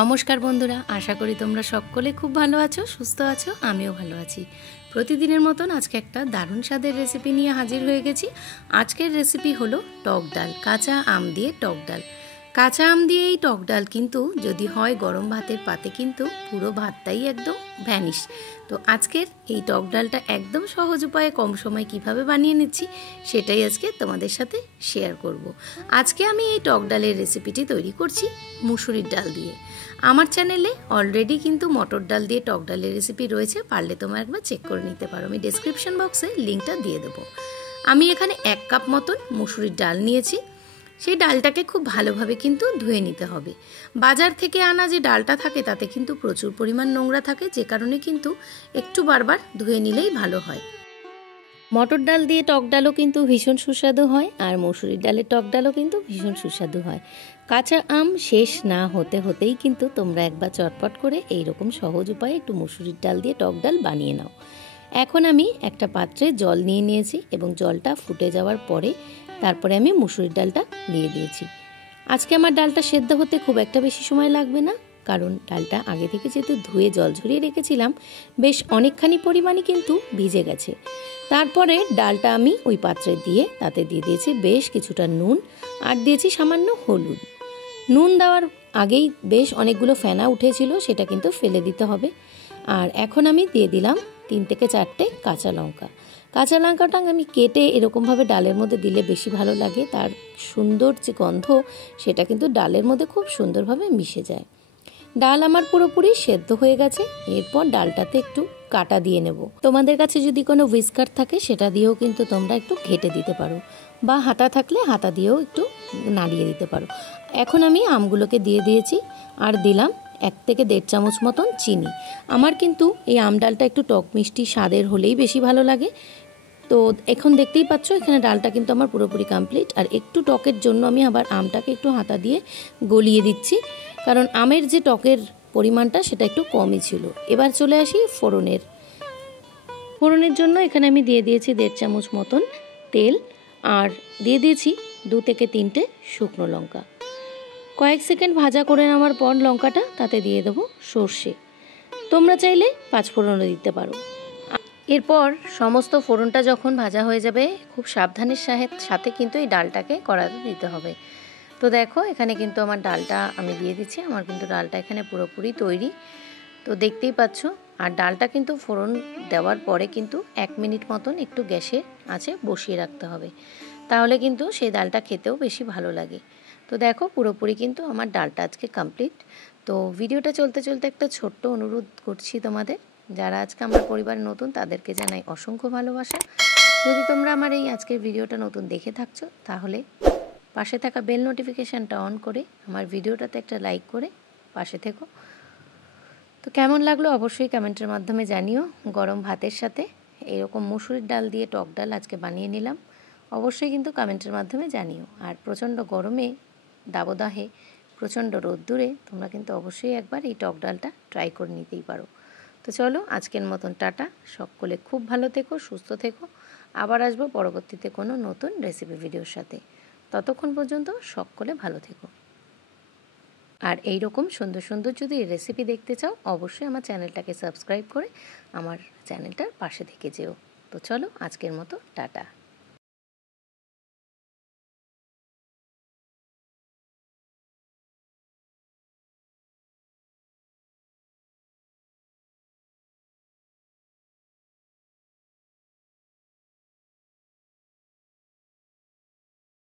নমস্কার বন্ধুরা, আশা করি তোমরা সকলে খুব ভালো আছো, সুস্থ আছো। আমিও ভালো আছি। প্রতিদিনের মতন আজকে একটা দারুণ স্বাদের রেসিপি নিয়ে হাজির হয়ে গেছি। আজকের রেসিপি হলো টক ডাল, কাঁচা আম দিয়ে টক ডাল। কাঁচা আম দিয়ে এই টক ডাল কিন্তু যদি হয় গরম ভাতের পাতে কিন্তু পুরো ভাতটাই একদম ভ্যানিশ। তো আজকের এই টক ডালটা একদম সহজ উপায়ে কম সময় কিভাবে বানিয়ে নিচ্ছি সেটাই আজকে তোমাদের সাথে শেয়ার করব। আজকে আমি এই টক ডালের রেসিপিটি তৈরি করছি মুসুরির ডাল দিয়ে। আমার চ্যানেলে অলরেডি কিন্তু মটর ডাল দিয়ে টক ডালের রেসিপি রয়েছে, পারলে তোমরা একবার চেক করে নিতে পারো। আমি ডেসক্রিপশন বক্সে লিঙ্কটা দিয়ে দেবো। আমি এখানে 1 কাপ মতন মুসুরির ডাল নিয়েছি। সেই ডালটাকে খুব ভালোভাবে কিন্তু ধুয়ে নিতে হবে। বাজার থেকে আনা যে ডালটা থাকে তাতে কিন্তু প্রচুর পরিমাণ নোংরা থাকে, যে কারণে কিন্তু একটু বারবার ধুয়ে নিলেই ভালো হয়। মটর ডাল দিয়ে টক ডালও কিন্তু ভীষণ সুস্বাদু হয়, আর মসুরির ডালের টক ডালও কিন্তু ভীষণ সুস্বাদু হয়। কাঁচা আম শেষ না হতেই কিন্তু তোমরা একবার চটপট করে এইরকম সহজ উপায়ে একটু মসুরির ডাল দিয়ে টক ডাল বানিয়ে নাও। এখন আমি একটা পাত্রে জল নিয়ে নিয়েছি এবং জলটা ফুটে যাওয়ার পরে তারপরে আমি মুসুরির ডালটা দিয়ে দিয়েছি। আজকে আমার ডালটা সেদ্ধ হতে খুব একটা বেশি সময় লাগবে না, কারণ ডালটা আগে থেকে যেহেতু ধুয়ে জল ঝরিয়ে রেখেছিলাম, বেশ অনেকখানি পরিমাণে কিন্তু ভিজে গেছে। তারপরে ডালটা আমি ওই পাত্রে দিয়ে তাতে দিয়ে দিয়েছি বেশ কিছুটা নুন, আর দিয়েছি সামান্য হলুদ। নুন দেওয়ার আগেই বেশ অনেকগুলো ফেনা উঠেছিল, সেটা কিন্তু ফেলে দিতে হবে। আর এখন আমি দিয়ে দিলাম 3 থেকে 4টে কাঁচা লঙ্কা। কাঁচা লঙ্কাটা আমি কেটে এরকমভাবে ডালের মধ্যে দিলে বেশি ভালো লাগে, তার সুন্দর যে গন্ধ সেটা কিন্তু ডালের মধ্যে খুব সুন্দরভাবে মিশে যায়। ডাল আমার পুরোপুরি সেদ্ধ হয়ে গেছে। এরপর ডালটাতে একটু কাটা দিয়ে নেব। তোমাদের কাছে যদি কোনো হুইস্কার থাকে সেটা দিয়েও কিন্তু তোমরা একটু ঘেটে দিতে পারো, বা হাতা থাকলে হাতা দিয়েও একটু নাড়িয়ে দিতে পারো। এখন আমি আমগুলোকে দিয়ে দিয়েছি, আর দিলাম 1 থেকে 1.5 চামচ মতন চিনি। আমার কিন্তু এই আম ডালটা একটু টক মিষ্টি স্বাদের হলেই বেশি ভালো লাগে। তো এখন দেখতেই পাচ্ছ এখানে ডালটা কিন্তু আমার পুরোপুরি কমপ্লিট। আর একটু টকের জন্য আমি আবার আমটাকে একটু হাতা দিয়ে গলিয়ে দিচ্ছি, কারণ আমের যে টকের পরিমাণটা সেটা একটু কমই ছিল। এবার চলে আসি ফোড়নের জন্য এখানে আমি দিয়ে দিয়েছি 1.5 চামচ মতন তেল, আর দিয়ে দিয়েছি 2 থেকে 3টে শুকনো লঙ্কা। কয়েক সেকেন্ড ভাজা করে নেওয়ার পর লঙ্কাটা তাতে দিয়ে দেবো সর্ষে। তোমরা চাইলে 5 ফোড়নও দিতে পারো। এরপর সমস্ত ফোড়নটা যখন ভাজা হয়ে যাবে, খুব সাবধানের সাথে কিন্তু এই ডালটাকে কড়াতে দিতে হবে। তো দেখো এখানে কিন্তু আমার ডালটা আমি দিয়ে দিচ্ছি। আমার কিন্তু ডালটা এখানে পুরোপুরি তৈরি, তো দেখতেই পাচ্ছ। আর ডালটা কিন্তু ফোড়ন দেওয়ার পরে কিন্তু 1 মিনিট মতন একটু গ্যাসে আছে বসিয়ে রাখতে হবে, তাহলে কিন্তু সেই ডালটা খেতেও বেশি ভালো লাগে। তো দেখো পুরোপুরি কিন্তু আমার ডালটা আজকে কমপ্লিট। তো ভিডিওটা চলতে চলতে একটা ছোট্ট অনুরোধ করছি তোমাদের, যারা আজকে আমার পরিবারে নতুন তাদেরকে জানাই অসংখ্য ভালোবাসা। যদি তোমরা আমার এই আজকের ভিডিওটা নতুন দেখে থাকছো, তাহলে পাশে থাকা বেল নোটিফিকেশানটা অন করে আমার ভিডিওটাতে একটা লাইক করে পাশে থেকো। তো কেমন লাগলো অবশ্যই কমেন্টের মাধ্যমে জানিও। গরম ভাতের সাথে এরকম মুসুরির ডাল দিয়ে টক ডাল আজকে বানিয়ে নিলাম, অবশ্যই কিন্তু কমেন্টের মাধ্যমে জানিও। আর প্রচণ্ড গরমে দাবদাহে প্রচণ্ড রোদ্দুরে তোমরা কিন্তু অবশ্যই একবার এই টক ডালটা ট্রাই করে নিতেই পারো। তো চলো আজকের মতন টাটা। সকলে খুব ভালো থেকো, সুস্থ থেকো। আবার আসবো পরবর্তীতে কোনো নতুন রেসিপি ভিডিওর সাথে। ততক্ষণ পর্যন্ত সকলে ভালো থেকো। আর এই রকম সুন্দর সুন্দর যদি রেসিপি দেখতে চাও, অবশ্যই আমার চ্যানেলটাকে সাবস্ক্রাইব করে আমার চ্যানেলটার পাশে থেকে যেও। তো চলো আজকের মতো টাটা।